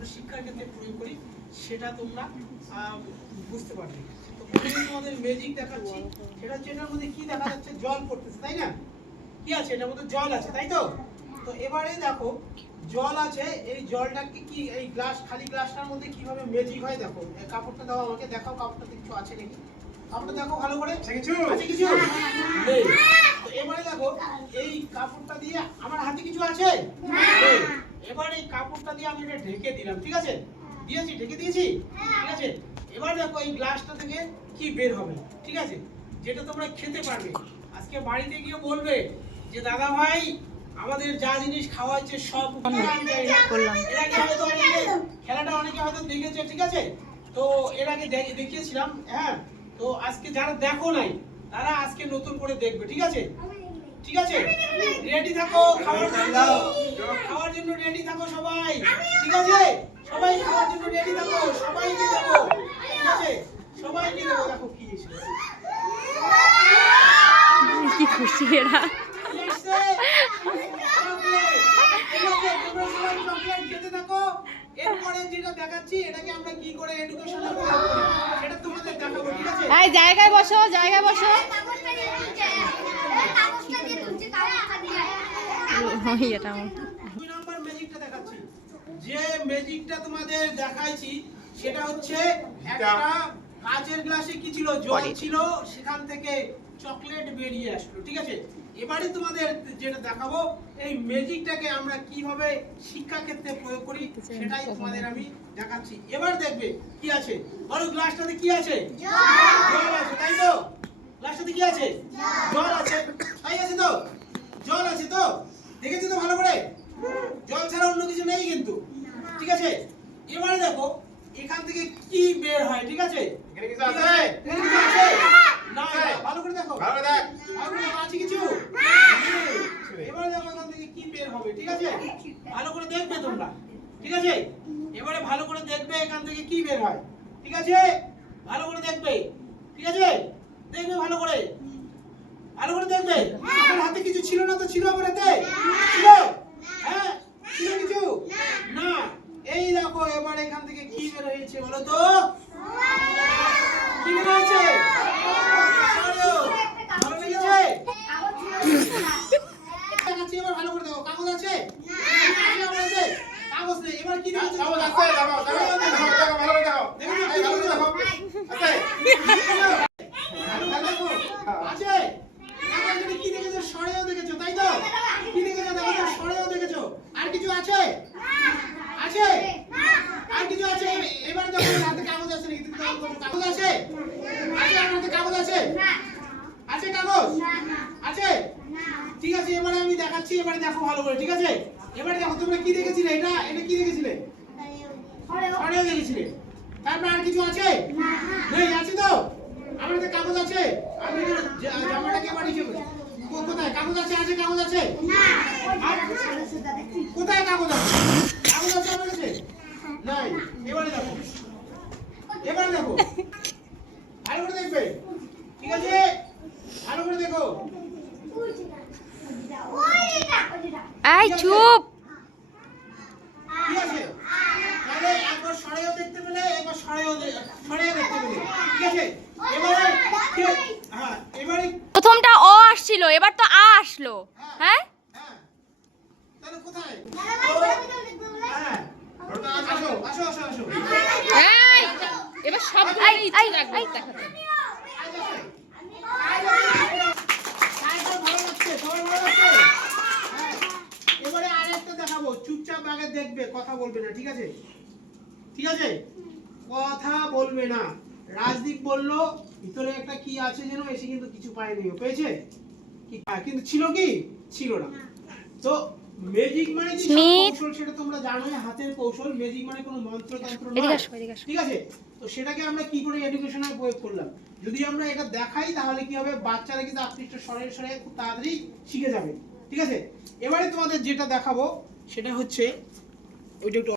আমরা শিক্ষার ক্ষেত্রে প্রয়োগ করি সেটা তোমরা বুঝতে পারবে। তো প্রথমে তোমাদের ম্যাজিক দেখাচ্ছি, সেটা হচ্ছে এটার মধ্যে কি দেখা যাচ্ছে, জল পড়তেছে তাই না, কি আছে এটার মধ্যে, জল আছে তাই তো। তো এবারে দেখো জল আছে, এই জলটাকে কি এই গ্লাস, খালি গ্লাসটার মধ্যে কিভাবে ম্যাজিক হয় দেখো। এই কাপড়টা দাও আমাকে, দেখাও কাপড়টাতে কিছু আছে নাকি, কাপড়টা দেখো ভালো করে, আছে কিছু নেই। তো এবারে দেখো এই কাপড়টা দিয়ে আমার হাতে কিছু আছে নেই। এবার এই কাপড়টা দিয়ে আমি এটা ঢেকে দিলাম, ঠিক আছে, দিয়েছি, ঢেকে দিয়েছি, ঠিক আছে। এবার দেখো এই গ্লাসটা থেকে কি বের হবে, ঠিক আছে, যেটা তোমরা খেতে পারবে। আজকে বাড়িতে গিয়ে বলবে যে দাদা ভাই আমাদের যা জিনিস খাওয়া হচ্ছে সব খেলাটা অনেকে হয়তো দেখেছে, ঠিক আছে। তো এর আগে দেখিয়েছিলাম, হ্যাঁ। তো আজকে যারা দেখো নাই তারা আজকে নতুন করে দেখবে, ঠিক আছে, ঠিক আছে। রেডি থাকো খাওয়ার জন্য রেডি থাকো সবাই, ঠিক আছে, সবাই খাওয়ার জন্য রেডি থাকো, সবাইকে দেবো, ঠিক আছে, সবাইকে দেবো। দেখো কি কি খুশি এরা, এরপরে যেটা দেখাচ্ছি এটাকে আমরা কি করে এডুকেশনাল করি সেটা তোমাদের দেখাবো, ঠিক আছে। এই জায়গায় বসো, জায়গায় বসো। দুই নাম্বার ম্যাজিকটা দেখাচ্ছি, যে ম্যাজিকটা তোমাদের দেখাইছি সেটা হচ্ছে একটা কাচের গ্লাসে কি ছিল, জল ছিল, সেখান থেকে চকলেট বেরিয়ে আসলো, ঠিক আছে। এবারে তোমাদের যেটা দেখাবো এই ম্যাজিকটাকে আমরা কিভাবে শিক্ষা ক্ষেত্রে প্রয়োগ করি সেটাই তোমাদের আমি দেখাচ্ছি। এবার দেখবে কি আছে, বলো গ্লাসটাতে কি আছে, জল আছে তাই তো, গ্লাসটাতে কি আছে, জল আছে তাই আছে তো, জল আছে তো, দেখেছো তো ভালো করে, জল ছাড়া অন্য কিছু নেই কিন্তু, ঠিক আছে। এবারে দেখো এখান থেকে কি বের হয়, ঠিক আছে, এখানে কিছু আছে, এখানে কিছু আছে না, ভালো করে দেখো, ভালো করে দেখ, ভালো করে আছে কিছু, এবারে দেখো এখান থেকে কি বের হবে, ঠিক আছে, ভালো করে দেখবে তোমরা, ঠিক আছে। এবারে ভালো করে দেখবে এখান থেকে কি বের হয়, ঠিক আছে, ভালো করে দেখবে, ঠিক আছে, দেখবে ভালো করে, ভালো করে দেখবে। আমার হাতে কিছু ছিল না তো, ছিল আমার হাতে ছিল, হ্যাঁ ছিল কিছু না, এই দেখো এবার এখান থেকে কি বের হয়েছে বলো তো, কি বের হয়েছে, ভালো লেগেছে, এবার ভালো করে দেখো, কাগজ আছে, কাগজ নেই, এবার কি দেখো, কাগজ আছে, ভালো করে দেখো, আছে, কি দেখেছো, সরেও দেখেছো তাই তো, কি দেখেছো, দেখো সরেও দেখেছো, আর কিছু আছে, আছে আর কিছু আছে, এবার দেখো হাতে কাগজ আছে নাকি, কাগজ আছে, আছে আমার হাতে কাগজ আছে, আছে কাগজ আছে, ঠিক আছে। এবারে আমি দেখাচ্ছি, এবারে দেখো ভালো করে, ঠিক আছে। এবারে দেখো তোমরা কি দেখেছিলে, এটা এটা কি দেখেছিলে, সরেও দেখেছিলে, তারপর আর কিছু আছে নেই, আছে তো, আমার হাতে কাগজ আছে, আমি জামাটাকে এবার হিসেবে কোথায় কাগজ আছে, আছে কাগজ আছে, কোথায় কাগজ আছে, কাগজ আছে আমার কাছে নাই। এবারে দেখো, এবারে দেখো ভালো করে দেখবে, ঠিক আছে, ভালো করে দেখো, এই চুপ, কি আছে, তাহলে একবার সরেও দেখতে পেলে, একবার সরেও দেখতে পেলে, ঠিক আছে। এবারে হ্যাঁ, এবারে প্রথমটা অ আসছিল, এবার তো আ আসলো, হ্যাঁ হ্যাঁ, তাহলে কোথায়, হ্যাঁ আসো আসো আসো আসো, এই এবার সব ইচ্ছে রাখবে দেখাতে। এবারে আরেকটা দেখাবো, চুপচাপ আগে দেখবে, কথা বলবে না, ঠিক আছে, ঠিক আছে, কথা বলবে না। রাজদীপ বলল ভিতরে একটা কি আছে যেন, এসে কিন্তু কিছু পায়নি, পেয়েছে কি, কিন্তু ছিল কি, ছিল না। তো ম্যাজিক মানে কি কৌশল, সেটা তোমরা জানোই, হাতের কৌশল। ম্যাজিক মানে কোনো মন্ত্রতন্ত্র নয়, ঠিক আছে। তো সেটাকে আমরা কি করে এডুকেশনে প্রয়োগ করলাম, যদি আমরা এটা দেখাই তাহলে কি হবে, বাচ্চারা কিন্তু আকৃষ্ট সরে সরে খুব তাড়াতাড়ি শিখে যাবে, ঠিক আছে। এবারে তোমাদের যেটা দেখাবো সেটা হচ্ছে ওইটা একটু